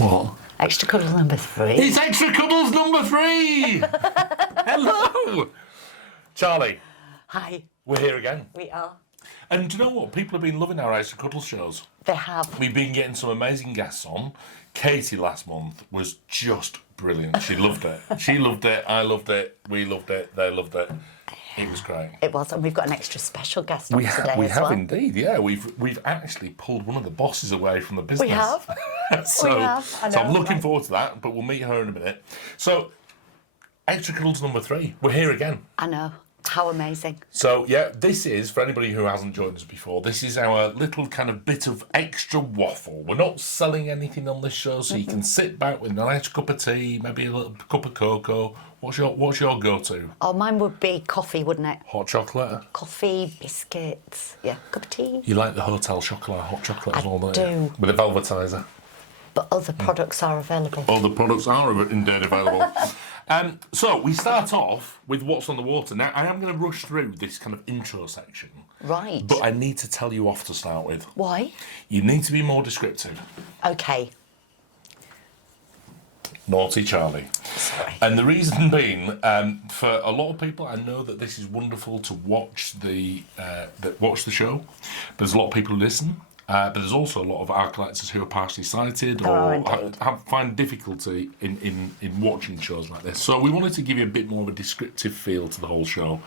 What? Extra Cuddles number 3. It's Extra Cuddles number 3! Hello! Charlie. Hi. We're here again. We are. And do you know what? People have been loving our Extra Cuddles shows. They have. We've been getting some amazing guests on. Katie last month was just brilliant. She loved it. She loved it. I loved it. We loved it. They loved it. It was great. It was, and we've got an extra special guest on today as well. We have indeed, yeah. We've actually pulled one of the bosses away from the business. We have. So we have. I know, I'm looking forward to that, but we'll meet her in a minute. So, Extra Cuddles number 3. We're here again. I know. How amazing. So, yeah, this is, for anybody who hasn't joined us before, this is our little kind of bit of extra waffle. We're not selling anything on this show, so you can sit back with a nice cup of tea, maybe a little cup of cocoa. What's your go-to? Oh, mine would be coffee, wouldn't it? Hot chocolate? Coffee, biscuits, yeah, cup of tea. You like the hotel chocolate, hot chocolate as well, don't you? I do. With a velvetizer. But other products are available. Other products are indeed available. So we start off with what's on the water. Now, I am going to rush through this kind of intro section. Right. But I need to tell you off to start with. Why? You need to be more descriptive. Okay. Naughty Charlie. Sorry. And the reason being, for a lot of people, I know that this is wonderful to watch the show. But there's a lot of people who listen. But there's also a lot of our collectors who are partially sighted or find difficulty in watching shows like this. So we wanted to give you a bit more of a descriptive feel to the whole show.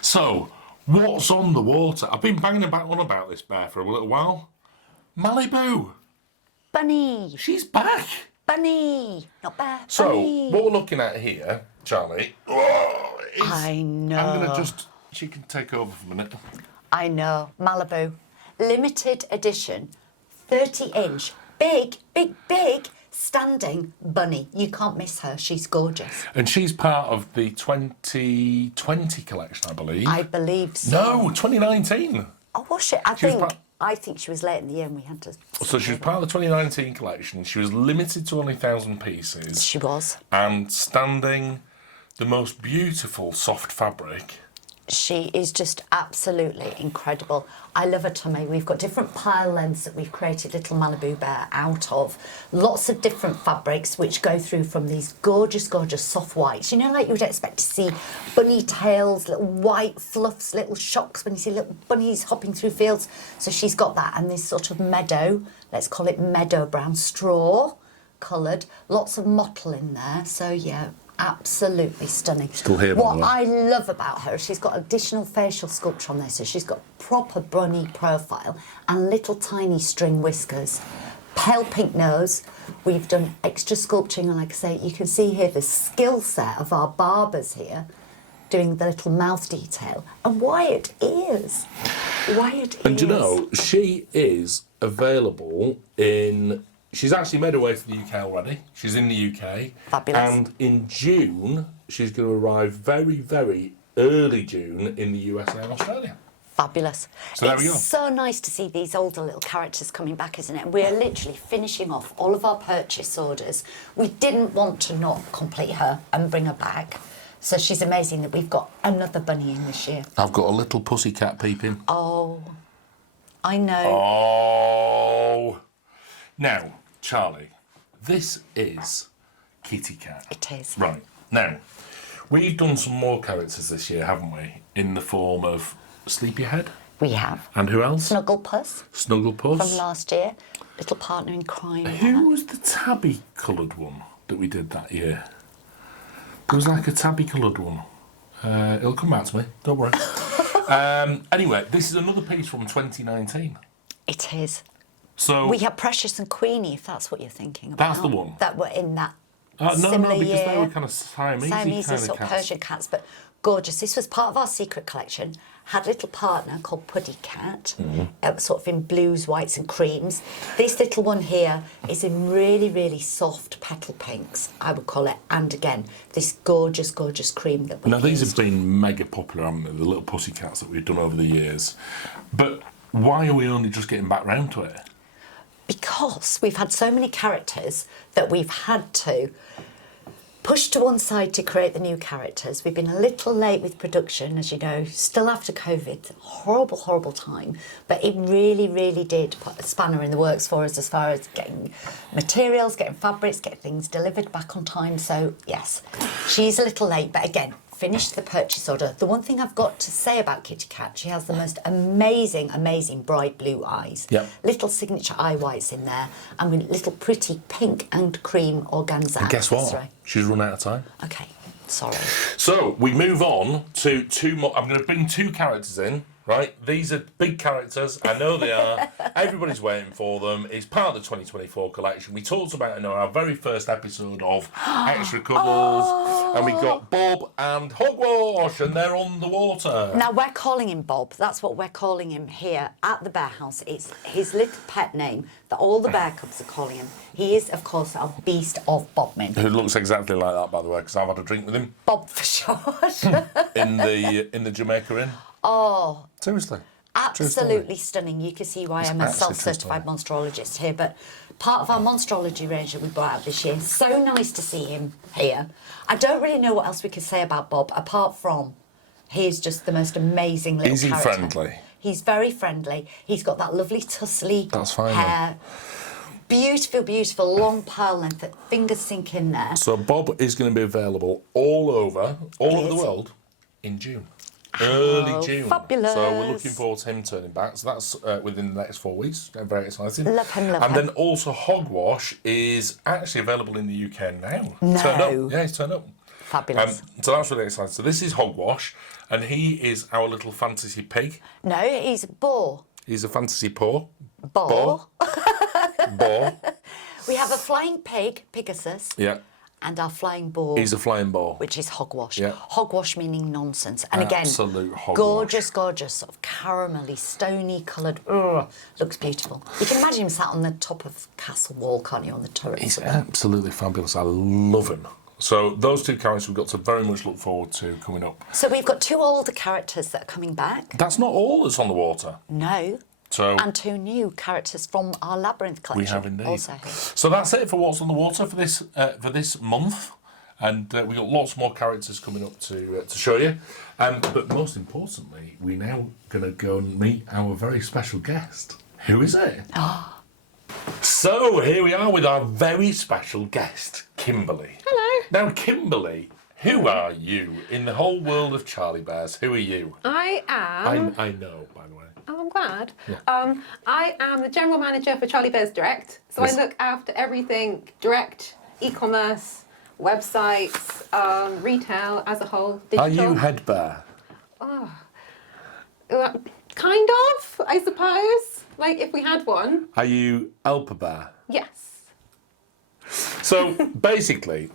So, what's on the water? I've been banging on about this bear for a little while. Malibu. Bunny. She's back. Bunny. Not bad. So, Bunny. what we're looking at here, Charlie, I know. I'm going to just... She can take over for a minute. I know. Malibu. Limited edition, 30-inch, big, standing bunny. You can't miss her. She's gorgeous. And she's part of the 2020 collection, I believe. I believe so. No, 2019. Oh, was she? I think she was late in the year and we had to... So she was part of the 2019 collection. She was limited to only 1,000 pieces. She was. And standing the most beautiful soft fabric. She is just absolutely incredible. I love her tummy. We've got different pile lengths that we've created little Malibu bear out of. Lots of different fabrics which go through from these gorgeous, gorgeous soft whites. You know, like you would expect to see bunny tails, little white fluffs, little shocks when you see little bunnies hopping through fields. So she's got that, and this sort of meadow, let's call it meadow brown, straw coloured. Lots of mottle in there. So, yeah. Absolutely stunning. Still here, what I love about her, she's got additional facial sculpture on there, so she's got proper bunny profile and little tiny string whiskers. Pale pink nose. We've done extra sculpting, and like I say, you can see here the skill set of our barbers here doing the little mouth detail. And wide ears. Wide ears. And you know, she is available in... She's actually made her way to the UK already. She's in the UK. Fabulous. And in June, she's going to arrive very, very early June in the USA and Australia. Fabulous. So there we go. It's so nice to see these older little characters coming back, isn't it? We're literally finishing off all of our purchase orders. We didn't want to not complete her and bring her back. So she's amazing that we've got another bunny in this year. I've got a little pussycat peeping. Oh, I know. Oh. Now, Charlie, this is Kitty Cat. It is. Right. Now, we've done some more characters this year, haven't we? In the form of Sleepyhead. We have. And who else? Snugglepuss. Snugglepuss. From last year. Little partner in crime. Who was the tabby coloured one that we did that year? There was like a tabby coloured one. It'll come back to me, don't worry. Anyway, this is another piece from 2019. It is. So we have Precious and Queenie, if that's what you're thinking about. That's the one. That were in that no, similar because year. they were kind of Siamese kind sort of of cats. Persian cats, but gorgeous. This was part of our secret collection. Had a little partner called Puddy Cat, sort of in blues, whites and creams. This little one here is in really, really soft petal pinks, I would call it. And again, this gorgeous, gorgeous cream that we Now, these used. have been mega popular, haven't they? The little pussycats that we've done over the years. But why are we only just getting back round to it? Because we've had so many characters that we've had to pushed to one side to create the new characters. We've been a little late with production, as you know, still after COVID. Horrible, horrible time. But it really, really did put a spanner in the works for us as far as getting materials, getting fabrics, getting things delivered back on time. So, yes, she's a little late, but again, finished the purchase order. The one thing I've got to say about Kitty Cat, she has the most amazing, amazing bright blue eyes. Yep. Little signature eye whites in there, and with little pretty pink and cream organza. And guess what? accessory. She's run out of time. Okay, sorry. So we move on to two more. I'm going to bring two characters in, right? These are big characters. I know they are. Everybody's waiting for them. It's part of the 2024 collection. We talked about it in our very first episode of Extra Cuddles. And we got Bob and Hogwash, and they're on the water. Now, we're calling him Bob. That's what we're calling him here at the Bear House. It's his little pet name that all the bear cubs are calling him. He is, of course, a beast of Bodmin. Who looks exactly like that, by the way, because I've had a drink with him Bob for short. in the Jamaica Inn. Oh, Seriously. absolutely stunning. You can see why I'm a actually true self-certified monstrologist here, but part of our monstrology range that we brought out this year. So nice to see him here. I don't really know what else we could say about Bob, apart from he is just the most amazing little Is he character. friendly? He's very friendly. He's got that lovely tussly That's fine, hair. Beautiful, beautiful, long pile length that fingers sink in there. So Bob is going to be available all over the world in June. Early June. Fabulous. So we're looking forward to him turning back. So that's within the next 4 weeks. Very exciting. Love him, love and him. then also Hogwash is actually available in the UK now. No. Turned up. Yeah, he's turned up. Fabulous. So that's really exciting. So this is Hogwash, and he is our little fantasy pig. No, he's a boar. He's a fantasy paw. Boar. Boar. We have a flying pig, Pegasus, Yeah. and our flying boar, He's a flying boar. which is Hogwash. Yeah. Hogwash meaning nonsense. And again, Absolute hogwash. gorgeous, gorgeous, sort of caramelly, stony coloured. Looks beautiful. You can imagine him sat on the top of Castle Wall, can't you, on the turret? He's absolutely fabulous. I love him. So those two characters we've got to very much look forward to coming up. So we've got two older characters that are coming back. That's not all that's on the water. No. So And two new characters from our Labyrinth collection. we have indeed. Also here. So that's it for what's on the water for this month, and we've got lots more characters coming up to show you. But most importantly, we're now going to go and meet our very special guest. Who is it? So here we are with our very special guest, Kimberly. Hello. Now, Kimberly, who are you in the whole world of Charlie Bears? Who are you? I am. I know, by the way. Oh, I'm glad. Yeah. I am the general manager for Charlie Bears Direct. So Yes. I look after everything direct, e-commerce, websites, retail as a whole. Digital. Are you head bear? Kind of, I suppose. Like if we had one. Are you Elper bear? Yes. So basically,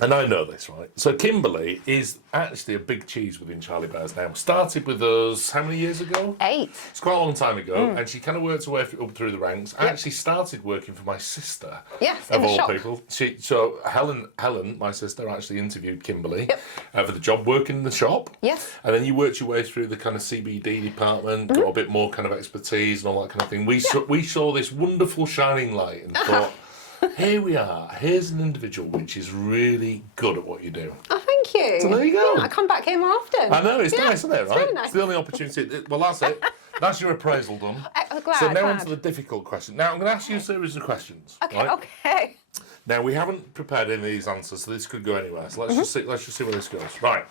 and I know this, right? So Kimberly is actually a big cheese within Charlie Bears now. Started with us how many years ago? 8. It's quite a long time ago, and she kind of worked her way up through the ranks. I actually started working for my sister. Yes, of in the all shop. people. So Helen, my sister, actually interviewed Kimberly Yep. for the job working in the shop. Yes. And then you worked your way through the kind of CBD department, got a bit more kind of expertise and all that kind of thing. We saw this wonderful shining light and thought, here we are. Here's an individual which is really good at what you do. Oh, thank you. So there you go. Yeah, I come back here more often. I know, it's Yeah, nice, isn't it, it's right? very nice. It's the only opportunity. Well, that's it. That's your appraisal done. I'm glad, So now glad. on to the difficult question. Now I'm going to ask you a series of questions. Okay, right? okay. Now we haven't prepared any of these answers, so this could go anywhere. So let's just see. Let's just see where this goes. Right.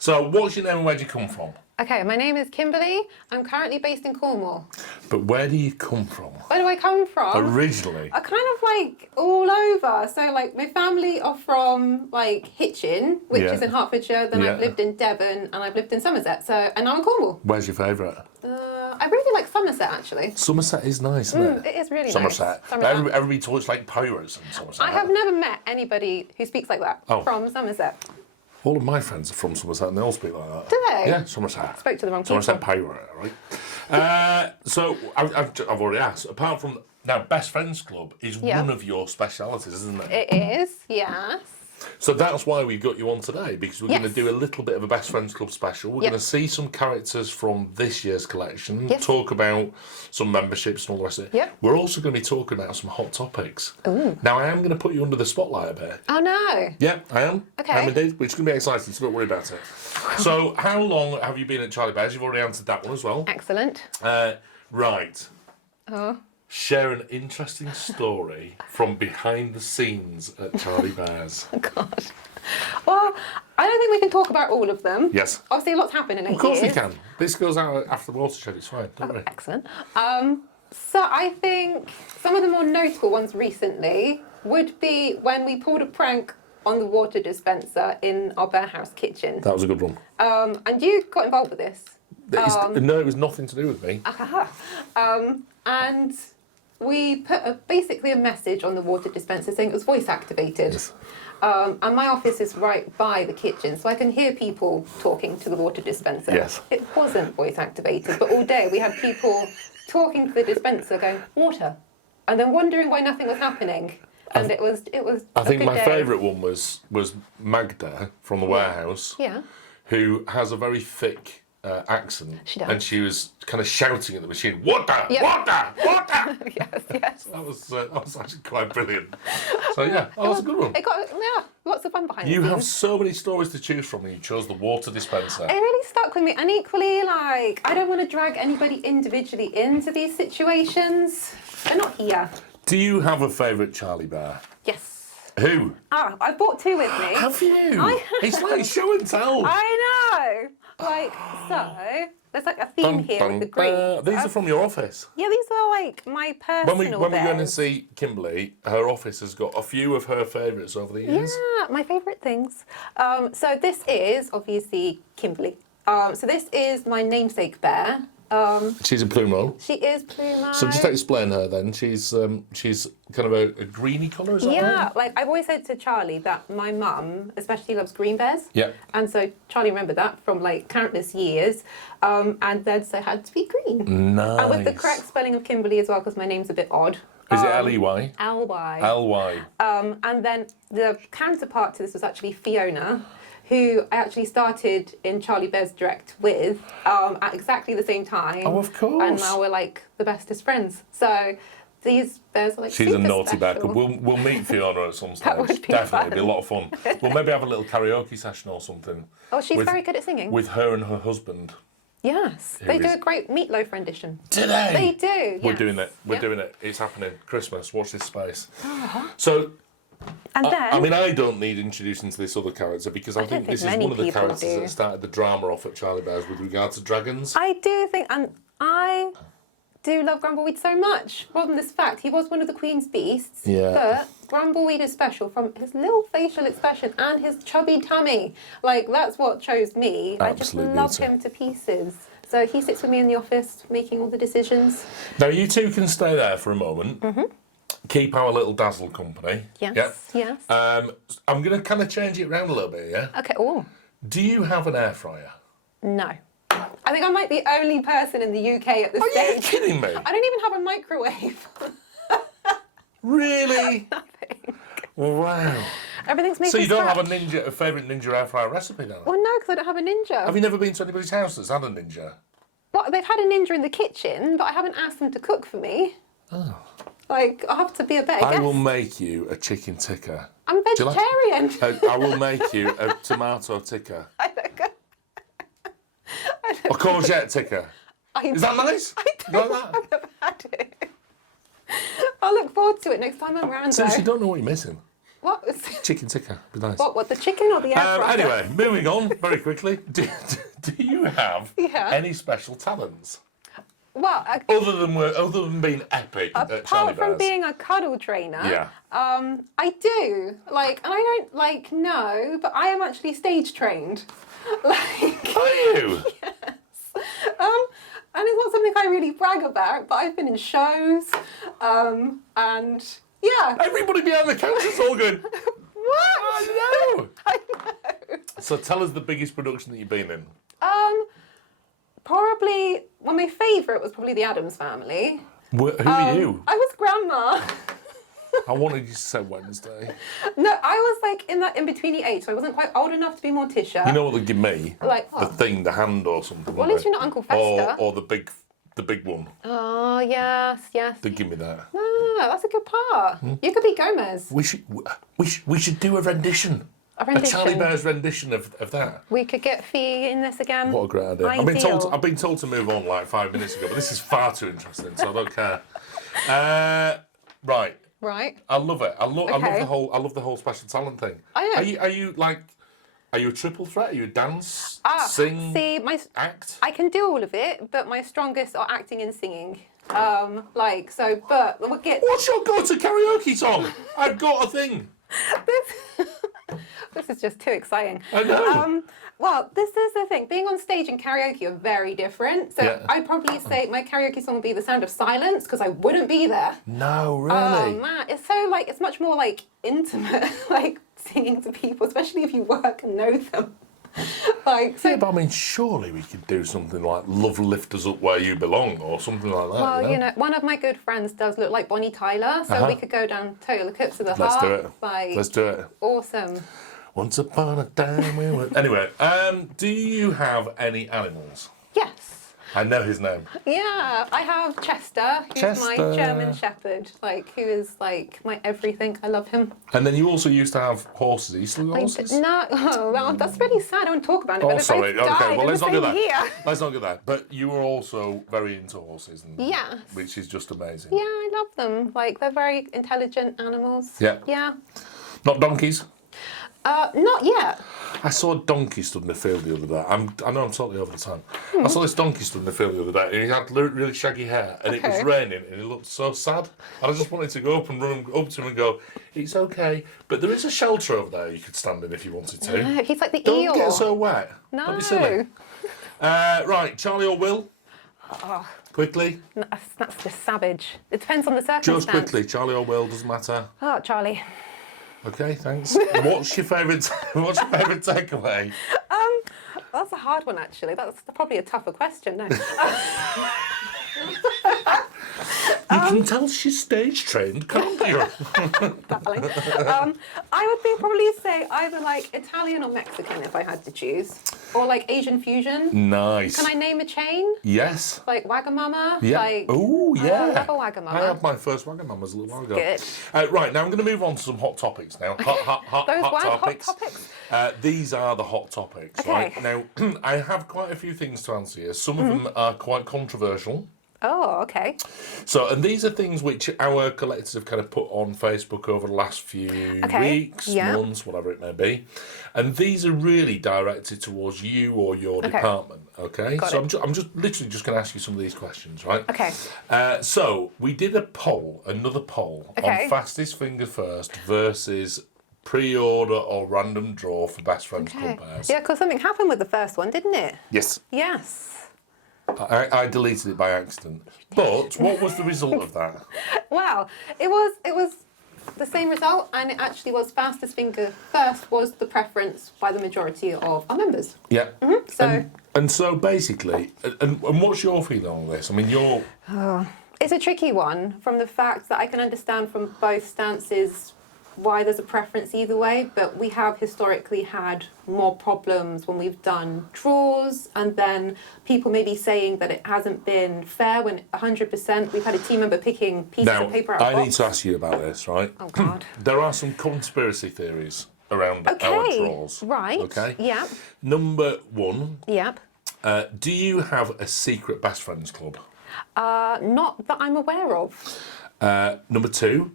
So what's your name and where do you come from? Okay, my name is Kimberly. I'm currently based in Cornwall. But where do you come from? Where do I come from? Originally. I kind of like all over. So like my family are from like Hitchin, which Yeah. is in Hertfordshire. Then Yeah. I've lived in Devon and I've lived in Somerset. And now I'm in Cornwall. Where's your favourite? I really like Somerset actually. Somerset is nice, isn't it? It is really Somerset. nice. Somerset. Everybody talks like pirates in Somerset. I have never met anybody who speaks like that Oh. from Somerset. All of my friends are from Somerset and they all speak like that. Do they? Yeah, Somerset. Spoke to the wrong people. Somerset pirate, right? So I've already asked. Apart from now, Best Friends Club is Yeah. one of your specialities, isn't it? It is, yes. So that's why we got you on today, because we're Yes. going to do a little bit of a Best Friends Club special. We're Yep. going to see some characters from this year's collection, Yes. talk about some memberships and all the rest of it. Yep. We're also going to be talking about some hot topics. Ooh. Now, I am going to put you under the spotlight a bit. Oh no. Yeah, I am. Okay. I am indeed, which is going to be exciting, so don't worry about it. So, how long have you been at Charlie Bears? You've already answered that one as well. Excellent. Right. Oh. Share an interesting story from behind the scenes at Charlie Bears. Oh God. Well, I don't think we can talk about all of them. Yes. Obviously, a lot's happened in 8 years. Of course we can. This goes out after the watershed, it's fine, don't worry. Excellent. So I think some of the more notable ones recently would be when we pulled a prank on the water dispenser in our bear house kitchen. That was a good one. And you got involved with this. No, it was nothing to do with me. And we put basically a message on the water dispenser saying it was voice activated. Yes. And my office is right by the kitchen, so I can hear people talking to the water dispenser. Yes. It wasn't voice activated, but all day we had people talking to the dispenser going, water, and then wondering why nothing was happening. And it was. I think my day. favourite one was Magda from the warehouse, Yeah. who has a very thick accent. She does. And she was kind of shouting at the machine, water, Yep. water, water! Yes. That was actually quite brilliant. So yeah, that was a good one. It got lots of fun behind You the have scenes. so many stories to choose from, and you chose the water dispenser. It really stuck with me, and equally, like, I don't want to drag anybody individually into these situations. They're not here. Do you have a favourite Charlie Bear? Yes. Who? Ah, I brought 2 with me. Have you? I It's like show and tell. I know. Like, so there's like a theme here with the green. These are from your office. Yeah, these are like my personal When we go in and bears. see Kimberly, her office has got a few of her favourites over the years. Yeah, my favourite things. So this is obviously Kimberly. So this is my namesake bear. She's a plumeau. She is plumage. So just explain her then. She's kind of a greeny colour, is that Yeah, right? like I've always said to Charlie that my mum especially loves green bears. Yeah. And so Charlie remembered that from like countless years. And then so had to be green. Nice. And with the correct spelling of Kimberly as well, because my name's a bit odd. Is it L-E-Y? L-Y. L-Y. And then the counterpart to this was actually Fiona, who I actually started in Charlie Bears Direct with at exactly the same time. Oh, of course. And now we're like the bestest friends. So these bears are like She's a super naughty bear. special. We'll meet Fiona at some stage. That would be Definitely, fun. it'd be a lot of fun. We'll maybe have a little karaoke session or something. Oh, she's with- very good at singing. With her and her husband. Yes, Who they do is- a great meatloaf rendition. Do they? They do. We're yes. doing it. We're Yep. doing it. It's happening. Christmas. Watch this space. So, And then I mean, I don't need introducing to this other character because I don't think think this is many one of the people characters do. that started the drama off at Charlie Bears with regard to dragons. I do think, and I do love Grumbleweed so much. Rather than this fact, he was one of the Queen's beasts. Yeah. But Grumbleweed is special from his little facial expression and his chubby tummy. Like, that's what chose me. I just Absolute love beauty. him to pieces. So he sits with me in the office, making all the decisions. Now, you two can stay there for a moment. Mm-hmm. Keep our little Dazzle company. Yes. Yep. Yes. I'm going to kind of change it around a little bit, yeah? Okay. Oh, Do you have an air fryer? no. I think I'm like the only person in the UK at this Are you stage. kidding me? I don't even have a microwave. Really? Nothing. Wow. Everything's made So from you don't have scratch. a favourite ninja air fryer recipe then? Well, no, because I don't have a ninja. Have you never been to anybody's house that's had a ninja? Well, they've had a ninja in the kitchen, but I haven't asked them to cook for me. Oh. Like, I have to be a better I guest. will make you a chicken tikka. I'm Do you like- vegetarian. I will make you a tomato tikka. I don't go. A courgette tikka. Is that nice? I You don't. like that? I've never had it. I'll look forward to it next time I'm around. Since though. you don't know what you're missing. What? Chicken tikka. Be nice. What? The chicken or the air fryer? Anyway, moving on very quickly. Do you have Yeah. any special talents? Well, Other than being epic at Charlie apart from Bears? being a cuddle trainer, Yeah. I do like, and I don't like know, but I am actually stage trained. Like, Are you? and it's not something I really brag about, but I've been in shows, and yeah. Everybody behind the counter is all going, What? I know. I know. So tell us the biggest production that you've been in. Probably, my favourite was probably the Addams Family. Who are you? I was grandma. I wanted you to say Wednesday. No, I was like in that in-betweeny age, so I wasn't quite old enough to be Morticia. You know what they give me? Like The what? thing, the hand or something. Well, at least you're not Uncle Fester. Or the big one. Oh, yes. They give me that. Ah, that's a good part. You could be Gomez. We should do a rendition. A rendition. A Charlie Bears rendition of that. We could get Fee in this again. What a great idea. Ideal. I've been told to move on like 5 minutes ago, but this is far too interesting, so I don't care. Right. Right. I love it. I love Okay. the whole special talent thing. I know. Are you a triple threat? Are you a dance, sing, See, act? I can do all of it, but my strongest are acting and singing. But we'll get What's your go-to karaoke song? I've got a thing. this. This is just too exciting. I know. Well, this is the thing. Being on stage and karaoke are very different. So Yeah. I'd probably say my karaoke song would be The Sound of Silence because I wouldn't be there. No, really. Oh man, it's so like it's much more like intimate, like singing to people, especially if you work and know them. Like so. Yeah, but I mean, surely we could do something like "Love Lift Us Up Where You Belong" or something like that. Well, you know, one of my good friends does look like Bonnie Tyler, so we could go down Total Eclipse of the Let's Heart. do it. Like, Let's do it. awesome. Once upon a time we were. Anyway, do you have any animals? Yes. I know his name. Yeah, I have Chester, who's my Chester. German Shepherd, who is like my everything. I love him. And then you also used to have horses. Are you still got horses? No, well, that's really sad. I don't talk about it. Oh, but they sorry. both died Okay, well, in let's the not do same that. year. Let's not do that. But you were also very into horses. Yes. Which is just amazing. Yeah, I love them. Like, they're very intelligent animals. Yeah. Yeah. Not donkeys? Not yet. I saw a donkey stood in the field the other day. I know I'm totally over the time. I saw this donkey stood in the field the other day, and he had really shaggy hair, and it was Okay. raining, and he looked so sad. And I just wanted to go up and run up to him and go, "It's okay, but there is a shelter over there you could stand in if you wanted to. No, he's like the Don't eel. get so wet. No. Don't be silly." Right, Charlie or Will? Oh, Quickly, that's just savage. It depends on the circumstance. just quickly. Charlie or Will, doesn't matter. Oh, Charlie. Okay, thanks. What's your favourite? What's your favourite takeaway? That's a hard one, actually. That's probably a tougher question. No. You can tell she's stage trained, can't you? Baffling. I would probably say either like Italian or Mexican if I had to choose, or like Asian fusion. Nice. Can I name a chain? Yes. Like Wagamama. Yeah. Like, Oh, yeah. I love a Wagamama. I had my first Wagamamas a little while ago. Good. Right, now I'm going to move on to some hot topics now. Hot Those were topics. hot topics. These are the hot topics, Okay. right? Now, I have quite a few things to answer here. Some of them are quite controversial. Oh, okay. So, and these are things which our collectors have kind of put on Facebook over the last few weeks, yeah. months, whatever it may be. And these are really directed towards you or your department, okay? Got so it. I'm just literally just going to ask you some of these questions, right? Okay. So we did another poll Okay. on fastest finger first versus pre-order or random draw for Best Friends Club Bears. Yeah, because something happened with the first one, didn't it? Yes. Yes. I deleted it by accident. But what was the result of that? Well, it was the same result, and it actually was fastest finger first was the preference by the majority of our members. Yeah. So And so basically, and what's your feeling on this? I mean, it's a tricky one from the fact that I can understand from both stances why there's a preference either way, but we have historically had more problems when we've done draws, and then people may be saying that it hasn't been fair when 100% we've had a team member picking pieces now of paper out of I a need box. to ask you about this, right? Oh God. There are some conspiracy theories around our Okay. draws. Right. Okay. Yeah. Number one, Yep. do you have a secret best friends club? Not that I'm aware of. Number two,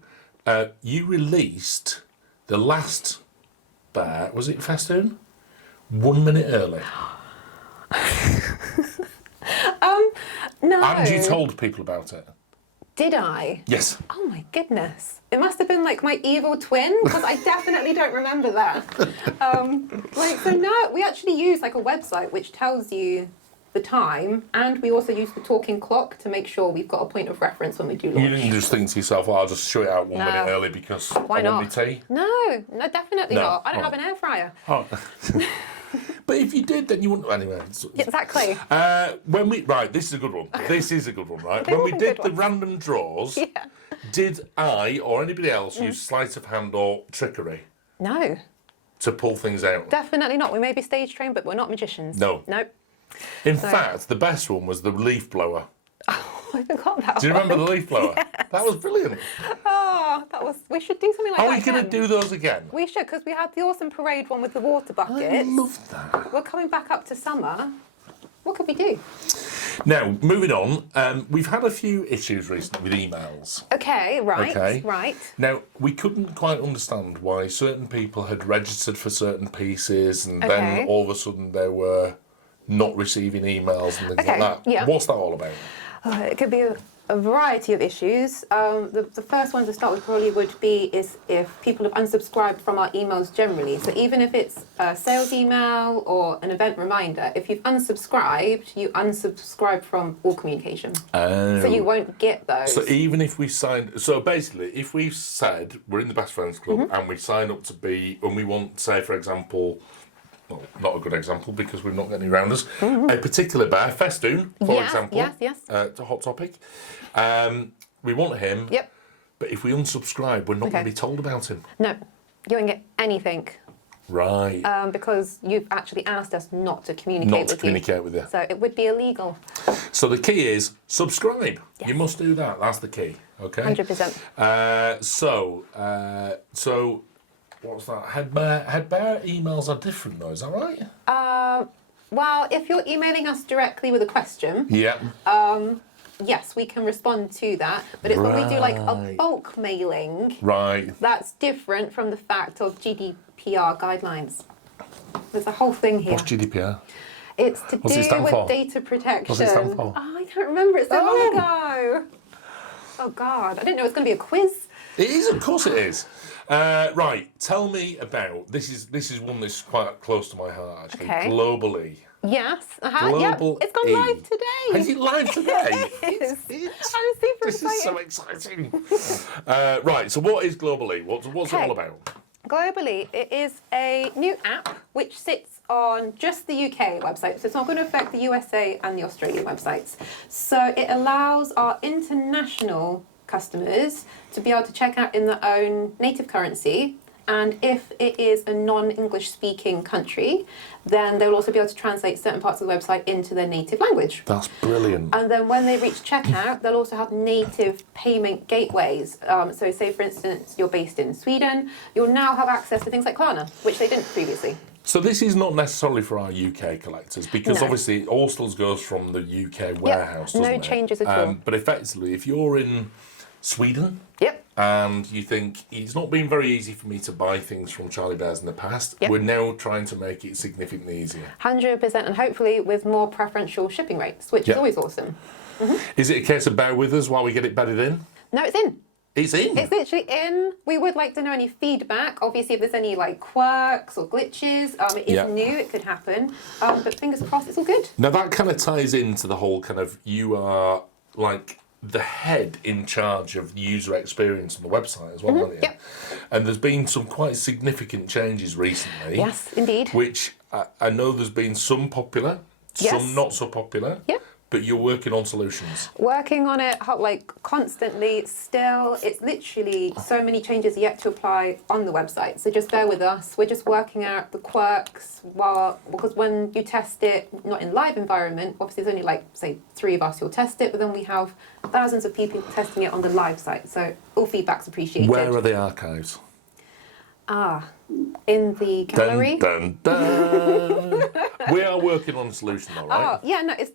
you released the last bear, was it Festoon? 1 minute early. No. And you told people about it. Did I? Yes. Oh my goodness. It must have been like my evil twin, because I definitely don't remember that. So no, we actually use like a website which tells you the time, and we also use the talking clock to make sure we've got a point of reference when we do launch. You didn't just think to yourself, oh, I'll just show it out 1 No. minute early because Why I want not? my tea. No, definitely No. not. I don't Oh. have an air fryer. Oh. But if you did, then you wouldn't. Anyway. Exactly. This is a good one. This is a good one, right? They've When all we been did good the ones. random draws, Yeah. did I or anybody else use sleight of hand or trickery No, to pull things out? definitely not. We may be stage trained, but we're not magicians. No. Nope. In fact, the best one was the leaf blower. I forgot that. Do you remember the leaf blower? That was brilliant. Oh, that was. We should do something like Are that we going to again. do those again? We should, because we had the awesome parade one with the water I buckets. love that. We're coming back up to summer. What could we do? Now, moving on, we've had a few issues recently with emails. Okay, right, Okay. right. Now, we couldn't quite understand why certain people had registered for certain pieces and Okay. then all of a sudden they were not receiving emails and things Okay, like that. yeah. What's that all about? It could be a variety of issues. The first one to start with probably would be is if people have unsubscribed from our emails generally. So even if it's a sales email or an event reminder, if you've unsubscribed, you unsubscribe from all communication. So you won't get those. So even if we signed, so basically, if we've said we're in the Best Friends Club Mm-hmm. and we sign up to be, and we want, say, for example, well, not a good example because we're not getting any rounders, a particular bear, Festoon, for Yes, example, yes. it's a hot topic. We want him, Yep. but if we unsubscribe, we're not going Okay. to be told about him. No, you won't get anything Right. because you've actually asked us not to communicate Not with to communicate with you. So it would be illegal. So the key is subscribe. You must do that. That's the key. Okay. 100%. So what's that? Head bear emails are different though. Is that right? Well, if you're emailing us directly with a question, Yeah. yes, we can respond to that. But it's when we do like a Right. bulk mailing, Right. that's different from the fact of GDPR guidelines. There's a whole thing here. What's GDPR? It's to What's it do stand with for? data protection. What's it stand for? Oh, I can't remember. It's so long ago. Oh God, I didn't know it was going to be a quiz. It is, of course, it is. Right. Tell me about this. Is one that's quite close to my heart actually. Okay. Globally. Yes. Yep. Global It's gone E. live today. Is it live today? It is. It's- I'm super This excited. is so exciting. Right. So what is Globally? What's it Okay. all about? Globally, it is a new app which sits on just the UK website, so it's not going to affect the USA and the Australian websites. So it allows our international customers to be able to check out in their own native currency, and if it is a non-English speaking country, then they'll also be able to translate certain parts of the website into their native language. That's brilliant. And then when they reach checkout, they'll also have native payment gateways. So say, for instance, you're based in Sweden, you'll now have access to things like Klarna, which they didn't previously. So this is not necessarily for our UK collectors because No. obviously it all still goes from the UK warehouse, doesn't no it? changes at all. But effectively, if you're in Sweden Yep. and you think it's not been very easy for me to buy things from Charlie Bears in the past, Yep. we're now trying to make it significantly easier. 100%, and hopefully with more preferential shipping rates, which Yep. is always awesome. Is it a case of bear with us while we get it bedded in? No, it's in. It's in. It's literally in. We would like to know any feedback. Obviously, if there's any like quirks or glitches, it is Yeah. new. It could happen. But fingers crossed, it's all good. Now that kind of ties into the whole kind of you are like the head in charge of the user experience on the website as well, aren't you? Yep. And there's been some quite significant changes recently. Yes, indeed. Which I know there's been some popular, Yes. some not so popular. Yep. But you're working on solutions. Working on it like constantly still. It's literally so many changes yet to apply on the website. So just bear with us. We're just working out the quirks because when you test it, not in live environment, obviously there's only like say 3 of us who'll test it, but then we have thousands of people testing it on the live site. So all feedback's appreciated. Where are the archives? In the gallery. Dun, dun, dun. We are working on a solution though, right? Oh, yeah, no, it's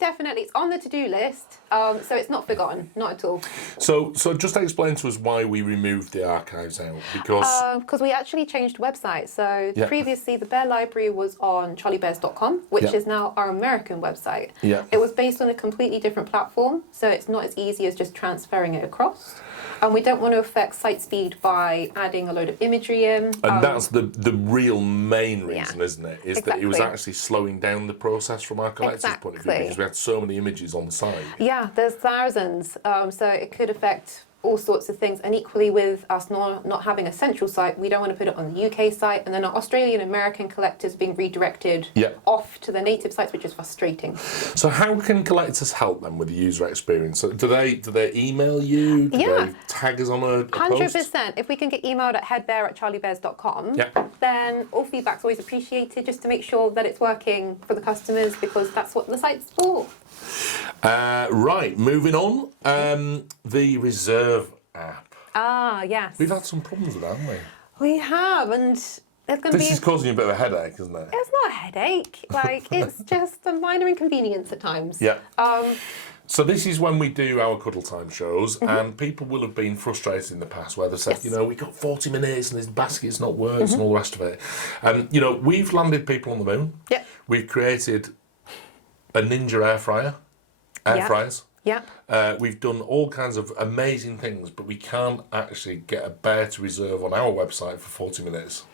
on the to-do list. So it's not forgotten, not at all. So just explain to us why we removed the archives out. Because we actually changed website. So Yeah. previously the Bear Library was on charliebears.com, which Yeah. is now our American website. Yeah. It was based on a completely different platform, so it's not as easy as just transferring it across. And we don't want to affect site speed by adding a load of imagery in. And that's the real main reason, Yeah. isn't it? Is that it was Exactly. actually slowing down the process from our collector's point of view Exactly. because we had so many images on the site. Yeah, there's thousands, so it could affect all sorts of things. And equally with us not having a central site, we don't want to put it on the UK site, and then our Australian American collectors being redirected off to their native sites, which is frustrating. So how can collectors help them with the user experience? So do they email you? Do they tag us on a post? 100%. If we can get emailed at headbear@charliebears.com, then all feedback's always appreciated, just to make sure that it's working for the customers, because that's what the site's for. Right, moving on. The Reserve app. Ah, yes. We've had some problems with that, haven't we? We have, and there's going to be... This is causing you a bit of a headache, isn't it? It's not a headache. Like, it's just a minor inconvenience at times. Yeah. So this is when we do our Cuddle Time shows, and people will have been frustrated in the past where they said, you know, we got 40 minutes and this basket's not worked and all the rest of it. You know, we've landed people on the moon. Yeah. We've created a Ninja air fryers. Yeah. We've done all kinds of amazing things, but we can't actually get a bear to reserve on our website for 40 minutes.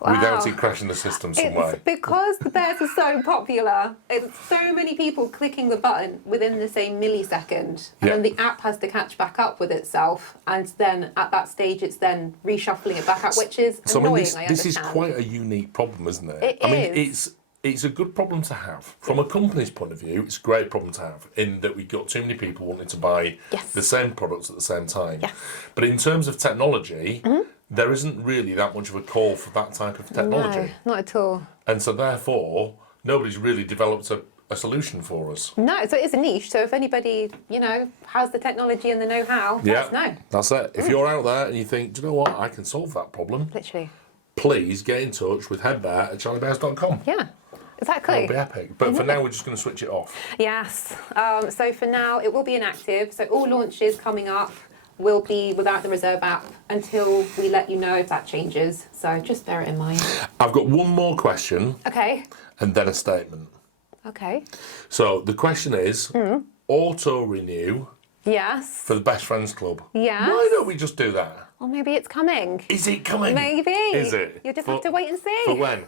Wow. Without it crashing the system some way. It's because the bears are so popular. It's so many people clicking the button within the same millisecond, and then the app has to catch back up with itself, and then at that stage it's then reshuffling it back up, which is annoying. This is quite a unique problem, isn't it? It is. It's a good problem to have. From a company's point of view, it's a great problem to have, in that we've got too many people wanting to buy the same products at the same time. Yes. But in terms of technology, there isn't really that much of a call for that type of technology. No, not at all. And so therefore, nobody's really developed a solution for us. No, so it's a niche. So if anybody, you know, has the technology and the know-how, let us know. That's it. If you're out there and you think, do you know what, I can solve that problem, Literally. please get in touch with headbear@charliebears.com. Yeah. Exactly. That'll be epic. But for now, we're just going to switch it off. Yes. So for now, it will be inactive. So all launches coming up will be without the Reserve app until we let you know if that changes. So just bear it in mind. I've got one more question. Okay. And then a statement. Okay. So the question is, auto-renew Yes. for the Best Friends Club. Yes. Why don't we just do that? Or maybe it's coming. Is it coming? Maybe. Is it? You'll just have to wait and see. For when?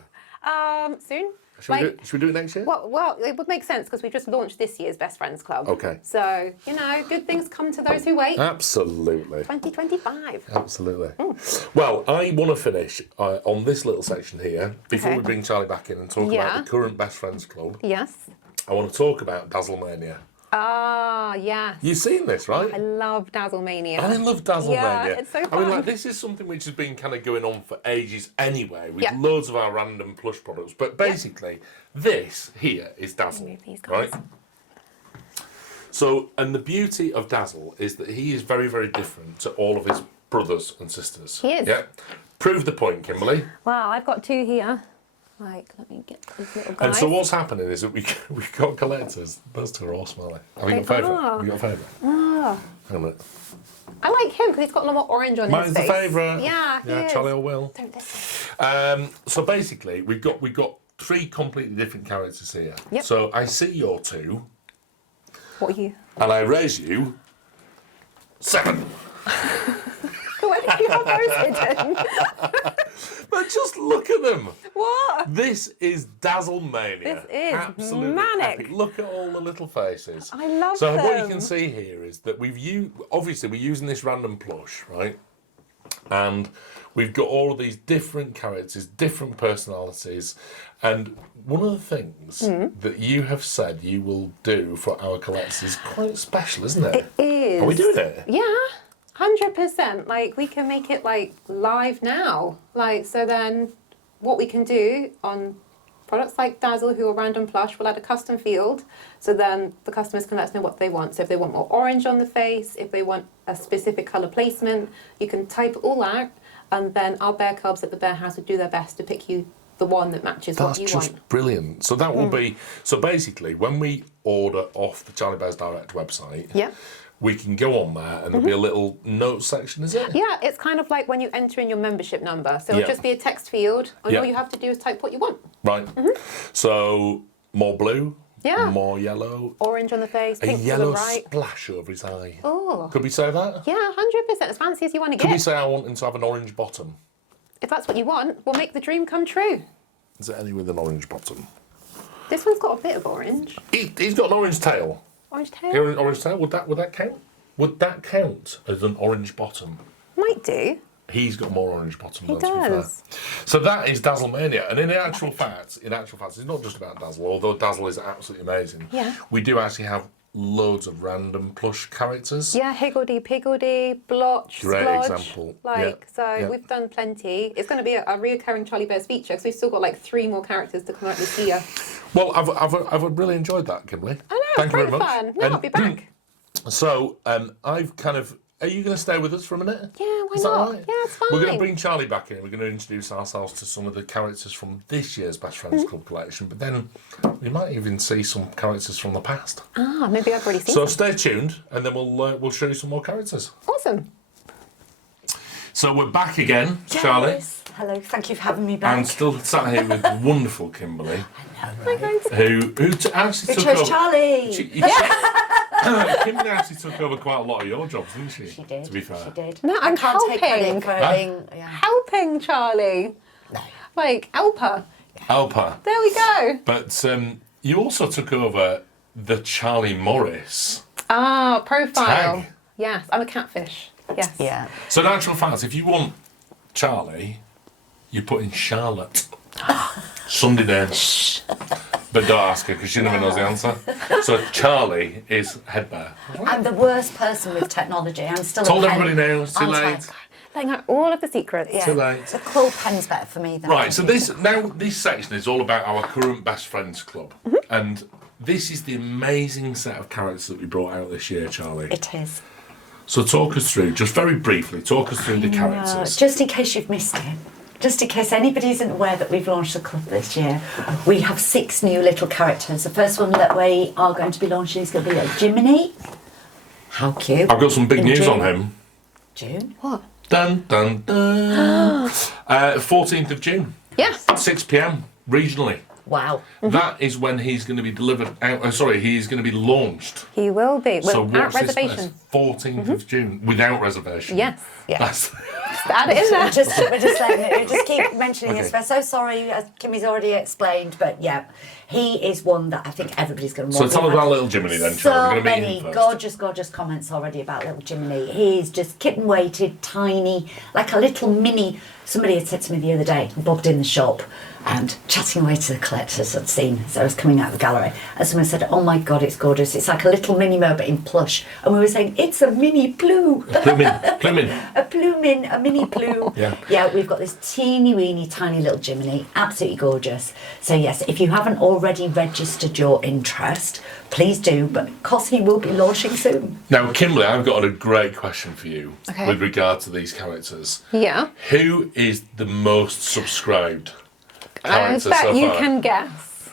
Soon. Should we do it next year? Well, it would make sense because we just launched this year's Best Friends Club. Okay. So, you know, good things come to those who wait. Absolutely. 2025. Absolutely. Well, I want to finish on this little section here, before we bring Charlie back in and talk about the current Best Friends Club. Yes. I want to talk about Dazzlemania. Ah, yes. You've seen this, right? I love Dazzlemania. I love Dazzlemania. Yeah, it's so fun. I mean, like, this is something which has been kind of going on for ages anyway, with Yeah. loads of our random plush products. But basically, this here is Dazzle, Move these guys. right? So, and the beauty of Dazzle is that he is very, very different to all of his brothers and sisters. He is. Yeah. Prove the point, Kimberly. Wow, I've got two here. Like, let me get these little guys. And so what's happening is that we've got collectors. Those two are all smelly. Have you got a favourite? Have you got a favourite? Ah. Hang on a minute. I like him because he's got a lot more orange on Mine's his the face. favourite. Yeah, he is. Charlie or Will. Don't listen. So basically, we've got three completely different characters here. Yep. So I see your two, What are you? and I raise you 7. Where did you have those hidden? But just look at them. What? This is Dazzlemania. This is absolutely manic. epic. Look at all the little faces. I love so them. what you can see here is that obviously we're using this random plush, right? And we've got all of these different characters, different personalities, and one of the things that you have said you will do for our collectors is quite special, isn't it? It is. Are we doing it? Yeah. 100%. Like, we can make it like live now. Like, so then what we can do on products like Dazzle, who are random plush, we'll add a custom field. So then the customers can let us know what they want. So if they want more orange on the face, if they want a specific colour placement, you can type it all out, and then our bear cubs at the Bear House would do their best to pick you the one that matches what you want. That's just brilliant. So that will be, so basically when we order off the Charlie Bears Direct website, Yeah. we can go on there and there'll be a little note section, is it? Yeah, it's kind of like when you enter in your membership number. So it'll just be a text field, and all you have to do is type what you want. Right. So more blue, Yeah. more yellow, Orange on the face, a pink to yellow the right. splash over his eye. Oh. Could we say that? Yeah, 100%. As fancy as you want to Could we get. say I want him to have an orange bottom? If that's what you want, we'll make the dream come true. Is it any with an orange bottom? This one's got a bit of orange. He's got an orange tail. Orange tail? Orange tail, would that count? Would that count as an orange bottom? Might do. He's got more orange bottom He than to be fair. does. So that is Dazzlemania, and in actual fact, it's not just about Dazzle. Although Dazzle is absolutely amazing. Yeah. We do actually have loads of random plush characters. Yeah, Higgledy Piggledy, Blotch, Great Splodge. example. We've done plenty. It's going to be a reoccurring Charlie Bears feature because we've still got like 3 more characters to come out this year. Well, I've really enjoyed that, Kimberly. I know, Thank you very it's much. fun. No, I'll be back. So I've kind of. Are you going to stay with us for a minute? Yeah, why Is that not? right? Yeah, it's fine. We're going to bring Charlie back in. We're going to introduce ourselves to some of the characters from this year's Best Friends Mm-hmm. Club collection, but then we might even see some characters from the past. Ah, maybe I've already seen So some. stay tuned, and then we'll show you some more characters. Awesome. So we're back again, Charlie, Yes. Hello, thank you for having me back. and still sat here with wonderful Kimberly, Hello, right. who actually Who took chose over. Charlie? Kimberly actually took over quite a lot of your jobs, didn't she? She did. To be fair. She did. No, I'm Can't take helping. credit for it being. Yeah. Helping Charlie. No. Like, help her. Help her. There we go. But you also took over the Charlie Morris. Ah, profile. Tag. Yes, I'm a catfish. Yes. Yeah. So in actual fact, if you want Charlie, you put in Charlotte. Sunday name. But don't ask her because she never knows the answer. So Charlie is head bear. I'm the worst person with technology. I'm still Told a pen. everybody now, it's too I'm late. sorry. Letting out all of the secrets. Yeah. Too late. The quill pen's better for me than Right, so this section is all about our current Best Friends Club. And this is the amazing set of characters that we brought out this year, Charlie. It is. So talk us through, just very briefly, talk us through the characters. Just in case you've missed it, just in case anybody isn't aware that we've launched the club this year, we have 6 new little characters. The first one that we are going to be launching is going to be a Jiminy. How cute. I've got some big In news June. on him. June? What? Dun, dun, dun. 14th of June, Yes. 6 p.m, regionally. Wow. That is when he's going to be delivered out. He's going to be launched. He will be. So Without watch this reservation. space. 14th of June, without reservation. Yes. Yeah. That's, Add it in there. We're just letting it, we just keep mentioning Okay. this. We're so sorry, as Kimmy's already explained, but yeah, he is one that I think everybody's going to so want. tell us We've had about little Jiminy then, so Charlie. We're going to meet many him first. gorgeous comments already about little Jiminy. He's just kitten weighted, tiny, like a little mini. Somebody had said to me the other day, bobbed in the shop and chatting away to the collectors I'd seen as I was coming out of the gallery, and someone said, "Oh my God, it's gorgeous! It's like a little mini mo but in plush." And we were saying, "It's a mini Ploo." Plumin. A Ploomin, a mini Ploo. Yeah. We've got this teeny weeny tiny little Jiminy, absolutely gorgeous. So yes, if you haven't already registered your interest, please do, but because he will be launching soon. Now, Kimberly, I've got a great question for you Okay. with regard to these characters. Yeah. Who is the most subscribed I character bet so you far? can guess.